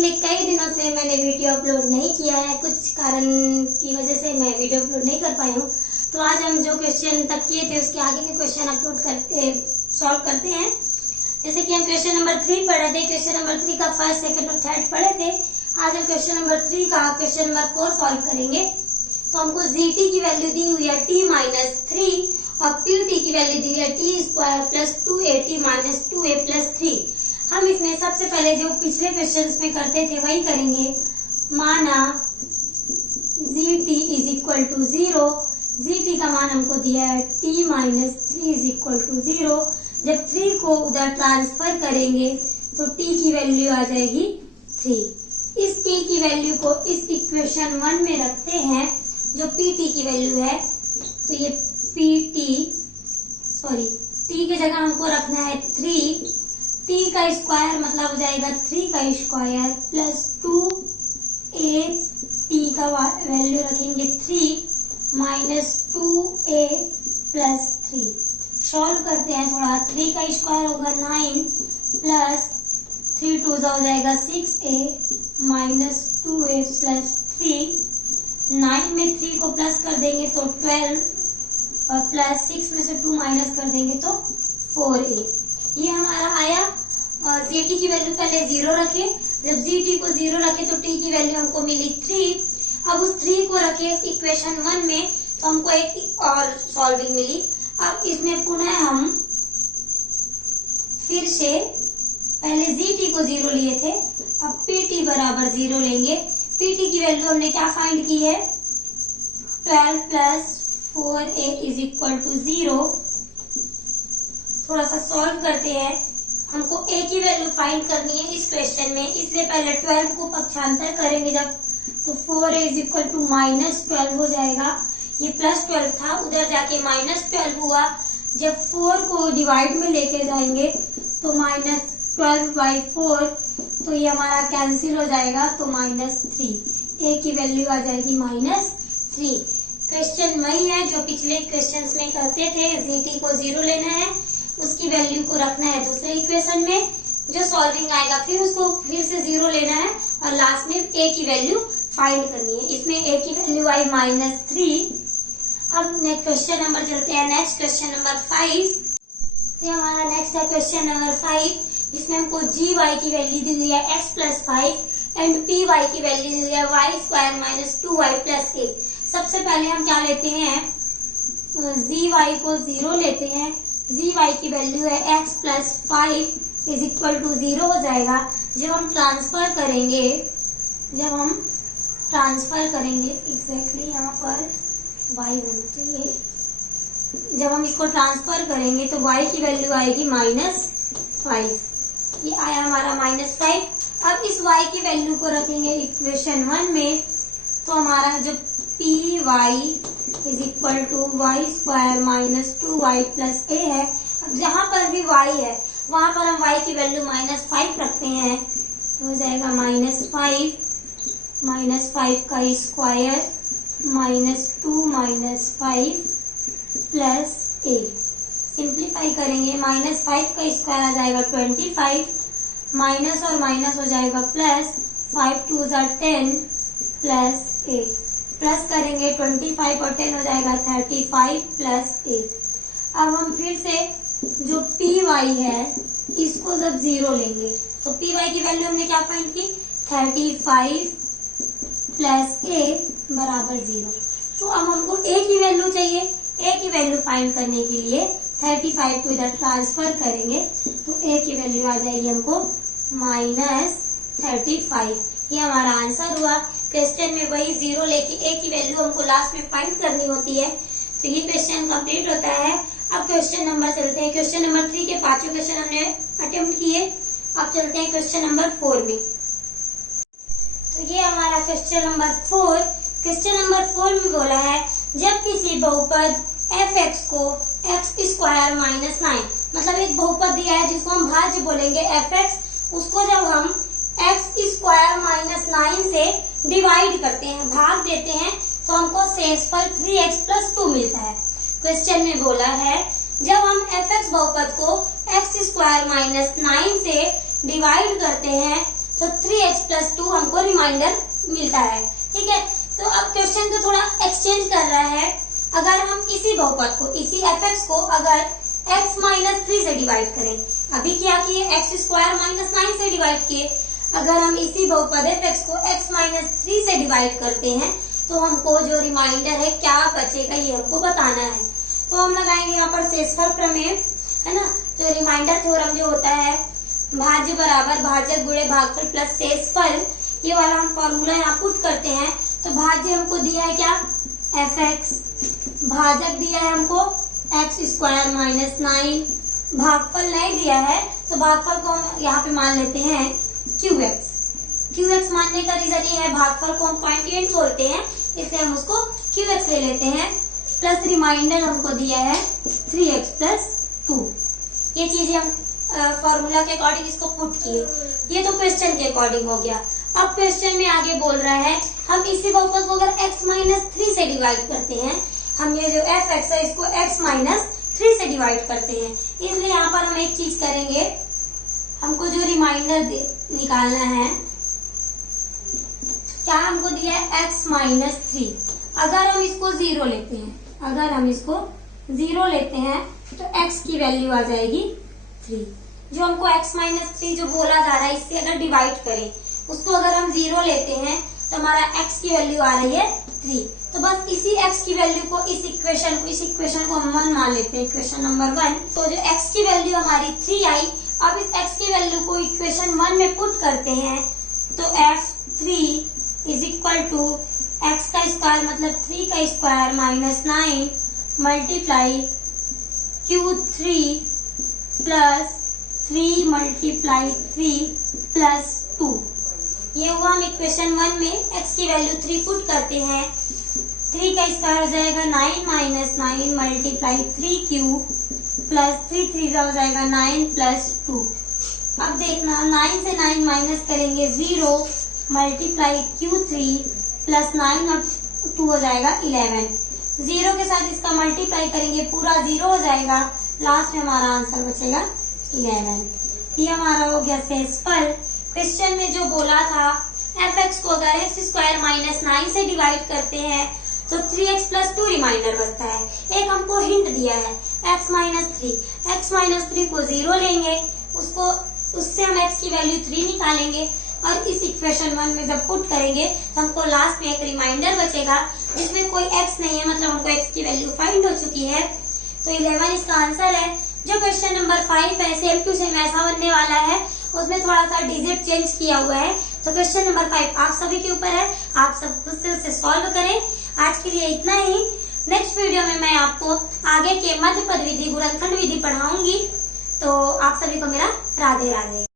पिछले कई दिनों से मैंने वीडियो अपलोड नहीं किया है, कुछ कारण की वजह से मैं वीडियो अपलोड नहीं कर पाई हूँ। तो आज हम जो क्वेश्चन तक किए थे उसके आगे के क्वेश्चन सॉल्व करते हैं। जैसे कि हम क्वेश्चन नंबर 3 पढ़े थे, क्वेश्चन नंबर 3 का फर्स्ट, सेकंड और थर्ड पढ़े थे। आज हम क्वेश्चन नंबर 3 का क्वेश्चन नंबर 4 सॉल्व करेंगे। तो हमको gt की वैल्यू दी हुई है t-3 और pt की वैल्यू दी है t² plus 2at minus 2a plus 3। हम इसमें सबसे पहले जो पिछले क्वेश्चंस में करते थे वही करेंगे। माना gt is equal to 0, gt का मान हमको दिया है t-3 इज इक्वल टू 0। जब 3 को उधर ट्रांसफर करेंगे तो t की वैल्यू आ जाएगी 3। इस t की वैल्यू को इस इक्वेशन 1 में रखते हैं जो pt की वैल्यू है। तो ये t की जगह हमको रखना है 3, t का स्क्वायर मतलब हो जाएगा 3 का स्क्वायर प्लस 2a, t का वैल्यू रखेंगे 3 माइनस 2a प्लस 3। सॉल्व करते हैं थोड़ा। 3 का स्क्वायर होगा 9 प्लस 3 2 हो जाएगा 6a माइनस 2a प्लस 3। 9 में 3 को प्लस कर देंगे तो 12 और प्लस 6 में से 2 माइनस कर देंगे तो 4a। ये हमारा आया। और gt की वैल्यू पहले 0 रखे। जब gt को 0 रखे तो t की वैल्यू हमको मिली 3। अब उस 3 को रखे इक्वेशन 1 में तो हमको एक और सॉल्विंग मिली। अब इसमें पुनः हम फिर से पहले gt को 0 लिए थे, अब pt बराबर 0 लेंगे। pt की वैल्यू हमने क्या फाइंड की है? 12 plus 4a is equal to 0। थोड़ा सा सॉल्व करते हैं। हमको a की वैल्यू फाइंड करनी है इस क्वेश्चन में, इसलिए पहले 12 को पक्षांतर करेंगे जब तो 4a is equal to minus 12 हो जाएगा। ये प्लस 12 था, उधर जाके माइनस 12 हुआ। जब 4 को डिवाइड में लेके जाएंगे तो माइनस 12/4, तो ये हमारा कैंसिल हो जाएगा तो माइनस 3। a की वैल्यू आ जाएगी माइनस 3। क्वेश्चन वही है जो पिछले क्वेश्चंस में करते थे। gt को 0 लेना है, उसकी वैल्यू को रखना है दूसरे इक्वेशन में, जो सॉल्विंग आएगा फिर उसको फिर से 0 लेना है और लास्ट में a की वैल्यू फाइंड करनी है। इसमें a की वैल्यू आई माइनस 3। अब नेक्स्ट क्वेश्चन नंबर चलते हैं। Next question number 5। तो हमारा नेक्स्ट है क्वेश्चन नंबर 5, जिसमें हमको gy की वैल्यू दी हुई है x प्लस 5 एंड py की वैल्यू दी हुई है y² माइनस 2y प्लस 8। सबसे पहले हम क्या लेते हैं? gy को 0 लेते हैं। gy की वैल्यू है x plus 5 is equal to 0 हो जाएगा। जब हम ट्रांसफर करेंगे एग्जैक्टली यहाँ पर y होना चाहिए। जब हम इसको ट्रांसफर करेंगे तो y की वैल्यू आएगी -5। ये आया हमारा -5। अब इस y की वैल्यू को रखेंगे इक्वेशन 1 में, तो हमारा जो py is equal to y² minus 2y plus a है। अब जहाँ पर भी y है वहां पर हम y की वैल्यू -5 रखते हैं, तो हो जाएगा -5 का square minus 2 minus 5 plus a। Simplify करेंगे, -5 का स्क्वायर आ जाएगा 25, माइनस और माइनस हो जाएगा प्लस, 5 2 10 प्लस a। प्लस करेंगे 25 और 10 हो जाएगा 35 प्लस a। अब हम फिर से जो py है इसको जब 0 लेंगे तो py की वैल्यू हमने क्या फाइंड की? 35 प्लस a बराबर 0। तो अब हमको a की वैल्यू चाहिए। a की वैल्यू फाइंड करने के लिए 35 को इधर ट्रांसफर करेंगे तो a की वैल्यू आ जाएगी हमको -35। ये हमारा आंसर हुआ। क्वेश्चन में वही 0 लेके a की वैल्यू हमको लास्ट में फाइंड करनी होती है। तो ये क्वेश्चन कंप्लीट होता है। अब क्वेश्चन नंबर चलते हैं। क्वेश्चन नंबर 3 के 5 क्वेश्चन हमने अटेम्प्ट किए। अब चलते हैं क्वेश्चन नंबर 4 में। तो ये हमारा क्वेश्चन नंबर 4। क्वेश्चन नंबर 4 में बोला है जब किसी बहुपद f(x) को x² माइनस 9, मतलब एक बहुपद दिया है जिसको हम भाज्य बोलेंगे f(x), उसको जब हम x² माइनस 9 से डिवाइड करते हैं, भाग देते हैं, तो हमको शेषफल 3x प्लस 2 मिलता है। क्वेश्चन में बोला है जब हम f(x) बहुपद को x² माइनस 9 से डिवाइड करते हैं तो 3x+2 हमको रिमाइंडर मिलता है। ठीक है, तो अब क्वेश्चन को थोड़ा एक्सचेंज कर रहा है। अगर हम इसी बहुपद को, इसी fx को अगर x-3 से डिवाइड करें, अभी क्या किए, x² - 9 से डिवाइड किए, अगर हम इसी बहुपद fx को x-3 से डिवाइड करते हैं तो हमको जो रिमाइंडर है क्या बचेगा ये हमको बताना है। तो हम लगाएंगे यहाँ पर शेषफल प्रमेय, है ना। तो रिमाइंडर थ्योरम जो होता है, भाज्य बराबर भाजक गुणे भागफल प्लस शेषफल, ये वाला हम फॉर्मूला यहाँ पुट करते हैं। तो भाज्य हमको दिया है क्या, fx, भाजक दिया है हमको x² - 9, भागफल नहीं दिया है तो भागफल को हम यहाँ पे मान लेते हैं qx मानने का रीजन ये है, भागफल को हम क्वांटिएंट बोलते हैं इसलिए हम उसको qx ले लेते हैं, प्लस रिमाइंडर हमको दिया है 3x+2। ये चीजें हम फॉर्मूला के अकॉर्डिंग इसको पुट किए। ये तो क्वेश्चन के अकॉर्डिंग हो गया। अब क्वेश्चन में आगे बोल रहा है हम इसी बहुपद को अगर x-3 से डिवाइड करते हैं, हम ये जो fx है इसको x-3 से डिवाइड करते हैं, इसलिए यहाँ पर हम एक चीज करेंगे, हमको जो रिमाइंडर निकालना है, क्या हमको दिया है x-3। अगर हम इसको 0 लेते हैं, अगर हम इसको 0 लेते हैं तो x की वैल्यू आ जाएगी 3। जो हमको x-3 जो बोला जा रहा है इससे अगर डिवाइड करें, उसको अगर हम 0 लेते हैं तो हमारा x की वैल्यू आ रही है 3। तो बस इसी x की वैल्यू को, इस इक्वेशन को हम 1 मान लेते हैं, इक्वेशन नंबर 1। तो जो x की वैल्यू हमारी 3 आई, अब इस x की वैल्यू को इक्वेशन 1 में पुट करते हैं तो f3 = x का स्क्वायर मतलब 3 का square - 9 multiply q3 plus 3 × 3 plus 2। ये हुआ। हम इक्वेशन 1 में x की वैल्यू 3 पुट करते हैं, 3 का स्क्वायर हो जाएगा 9 - 9 मल्टीप्लाई 3q प्लस 3 हो जाएगा 9 प्लस 2। अब देखना 9 से 9 माइनस करेंगे 0 मल्टीप्लाई q3 प्लस 9 और 2 हो जाएगा 11। 0 के साथ इसका मल्टीप्लाई करेंगे, पूरा 0 हो जाएगा, लास्ट में हमारा आंसर बचेगा 11। ये हमारा हो गया शेषफल। क्वेश्चन में जो बोला था fx को अगर x² - 9 से डिवाइड करते हैं तो 3x+2 रिमाइंडर बचता है। एक हमको हिंट दिया है x-3 को 0 लेंगे, उससे हम x की वैल्यू 3 निकालेंगे और इस इक्वेशन 1 में जब पुट करेंगे तो हमको लास्ट में एक रिमाइंडर बचेगा जिसमें कोई x नहीं है, मतलब हमको x की वैल्यू फाइंड हो चुकी है। तो 11 इसका आंसर है। जो क्वेश्चन नंबर 5 है सेम टू सेम ऐसा बनने वाला है, उसमें थोड़ा सा डिजिट चेंज किया हुआ है। तो क्वेश्चन नंबर 5 आप सभी के ऊपर है, आप सब खुद से उसे सॉल्व करें। आज के लिए इतना ही। नेक्स्ट वीडियो में मैं आपको आगे के मध्य पद विधि, गुणनखंड विधि पढ़ाऊंगी। तो आप सभी को मेरा राधे राधे।